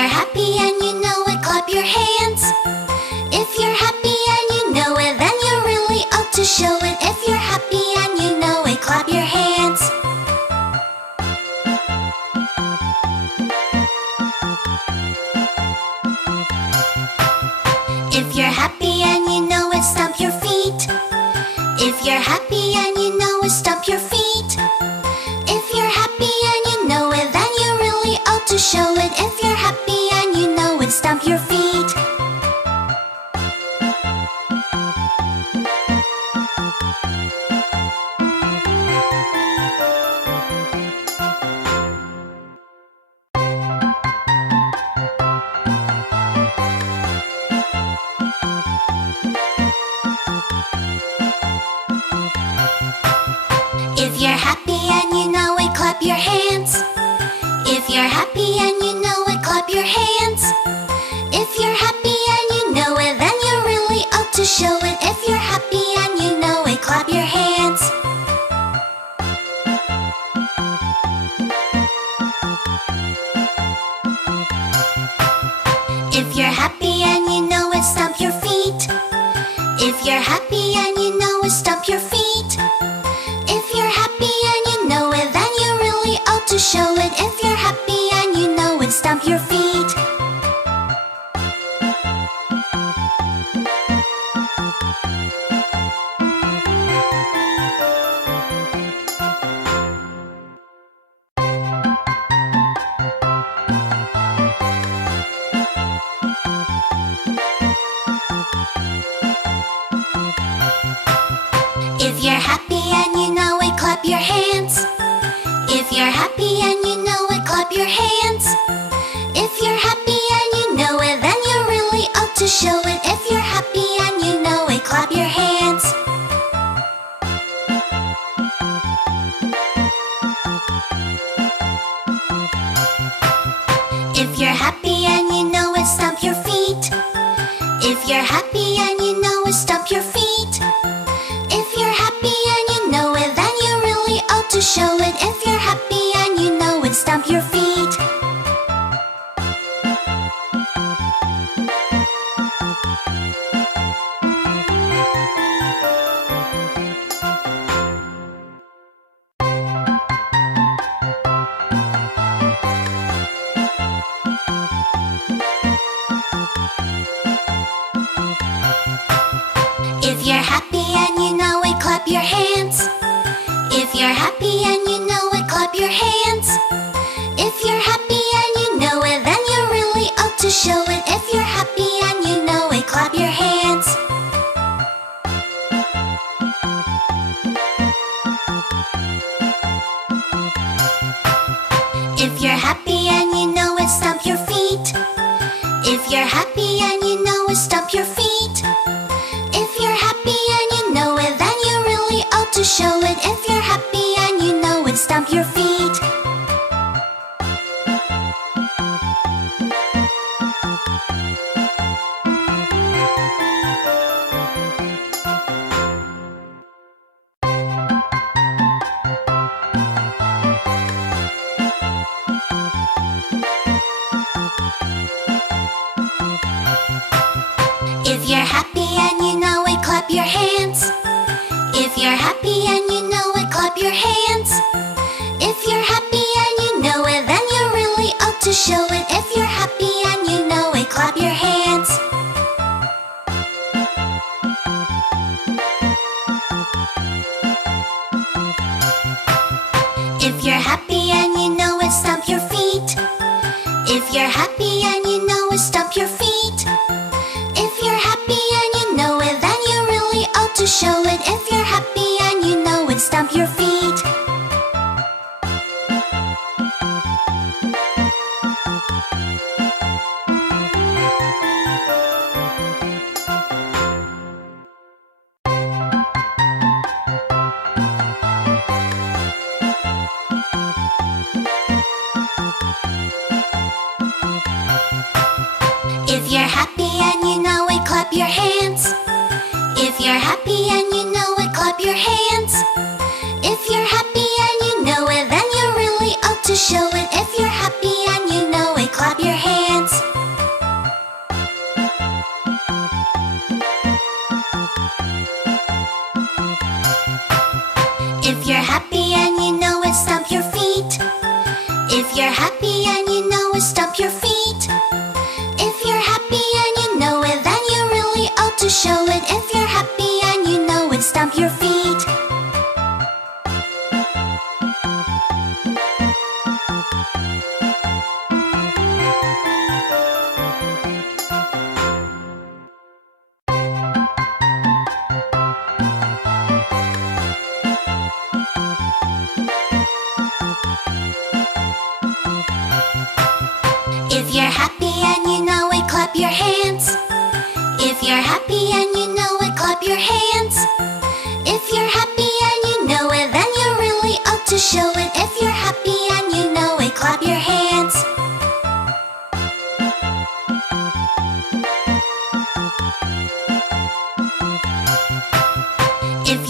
you're happy and you know it, clap your hands. If you're happy and you know it, then you really ought to show it. If you're happy and you know it, clap your hands. If you're happy and you know it, stomp your feet. If you're happy and you know it, stomp your feet. If you're happy and you know it, then you really ought to show it. If you're happy and you know it, stomp your feet. If you're happy and you know it, clap your hands. If you're happy and you know it, clap your hands. If you're happy and you know it, then you really ought to show it. If you're happy and you know it, clap your hands. If you're happy and you know it, stomp your feet. If you're happy and you know it, stomp your feet. If you're happy and you know it, then you really ought to show it. If you're happy and you know it, stomp your feet. If you're happy and you know it, clap your hands. If you're happy and you know it, clap your hands. If you're happy and you know it, then you really ought to show it. If you're happy and you know it, clap your hands. If you're happy and you know it, stomp your feet. If you're happy and you know it, stomp your feet. If you're happy and you know it, then you really ought to show it. If you're happy and you know it, stomp your feet. If you're happy and you know it, clap your hands. If you're happy and you know it, clap your hands. If you're happy and you know it, then you really ought to show it. If you're happy and you know it, clap your hands. If you're happy and you know it, stomp your feet. If you're happy and you know it, stomp your feet. If you're happy and you know it, then you really ought to show it. If you're happy and you know it, stomp your feet. If you're happy and you know it, clap your hands. If you're happy and you know it, clap your hands. If you're happy and you know it, then you really ought to show it. If you're happy and you know it, clap your hands. If you're happy and you know it, stomp your feet. If you're happy and you know it, stomp your feet. If you're happy and you know it, then you really ought to show it. If you're happy and you know it, stomp your feet. If you're happy and you know it, clap your hands. If you're happy and you know it, clap your hands. If you're happy and you know it, then you really ought to show it. If you're happy and you know it, clap your hands.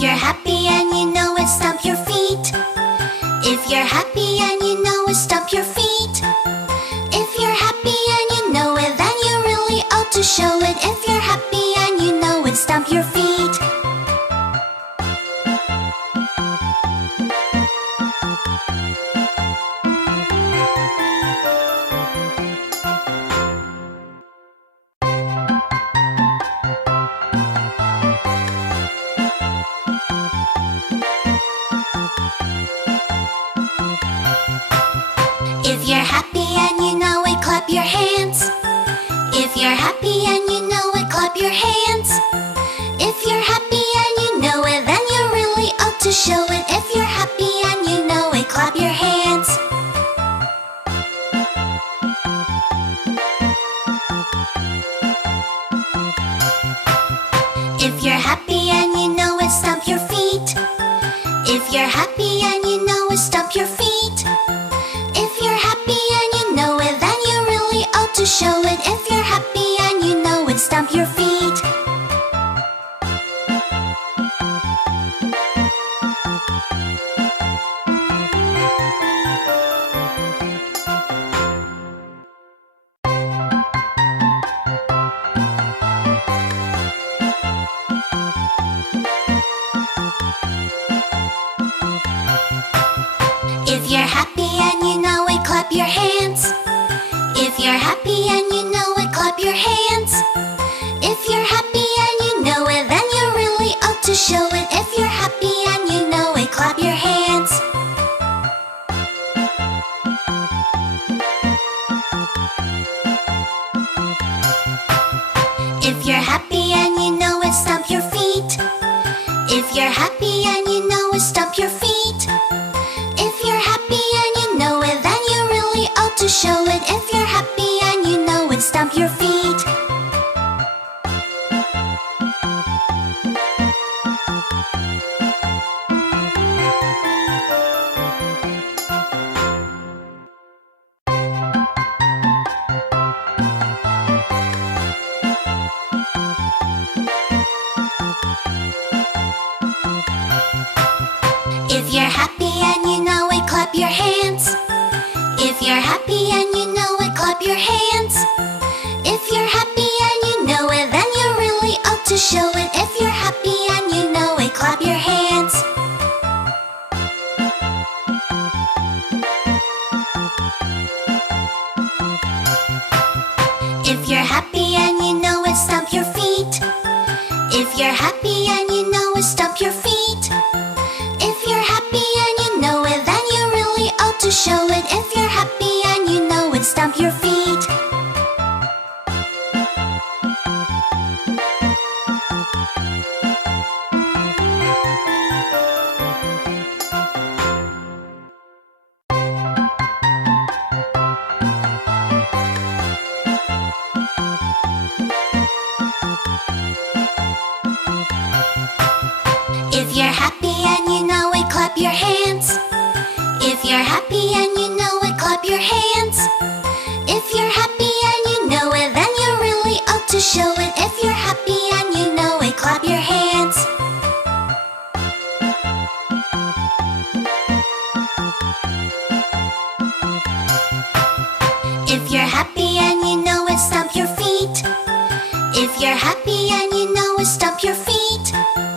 If you're happy and you know it, stomp your feet. If you're happy and you know it, stomp your feet. If you're happy and you know it, then you really ought to show it. If you're happy and you know it, stomp your feet. If you're happy and you know it, clap your hands. If you're happy and you know it, clap your hands. If you're happy and you know it, then you really ought to show it. If you're happy and you know it, clap your hands. If you're happy and you know it, stomp your feet. If you're happy and you know it, stomp your feet. If you're happy and you know it, then you really ought to show it. If you're happy and you know it, stomp your feet. If you're happy and you know it, clap your hands. If you're happy and you know it, clap your hands. If you're happy and you know it, then you really ought to show it. If you're happy and you know it, clap your hands. If you're happy and you know it, stomp your feet. If you're happy and you know it, stomp your feet. If you're happy and you know it, then you really ought to show it. If you're happy and you know it, stomp your feet. If you're happy and you know it, clap your hands. If you're happy and you know it, clap your hands. If you're happy and you know it, then you really ought to show it. If you're happy and you know it, clap your hands. If you're happy and you know it, stomp your feet. If you're happy and you know it, stomp your feet. If you're happy and you know it, then you really ought to show it. If you're happy and you know it, stomp your feet. If you're happy and you know it, clap your hands. If you're happy and you know it, clap your hands. If you're happy and you know it, then you really ought to show it. If you're happy and you know it, clap your hands. If you're happy and you know it, stomp your feet. If you're happy and you know it, stomp your feet.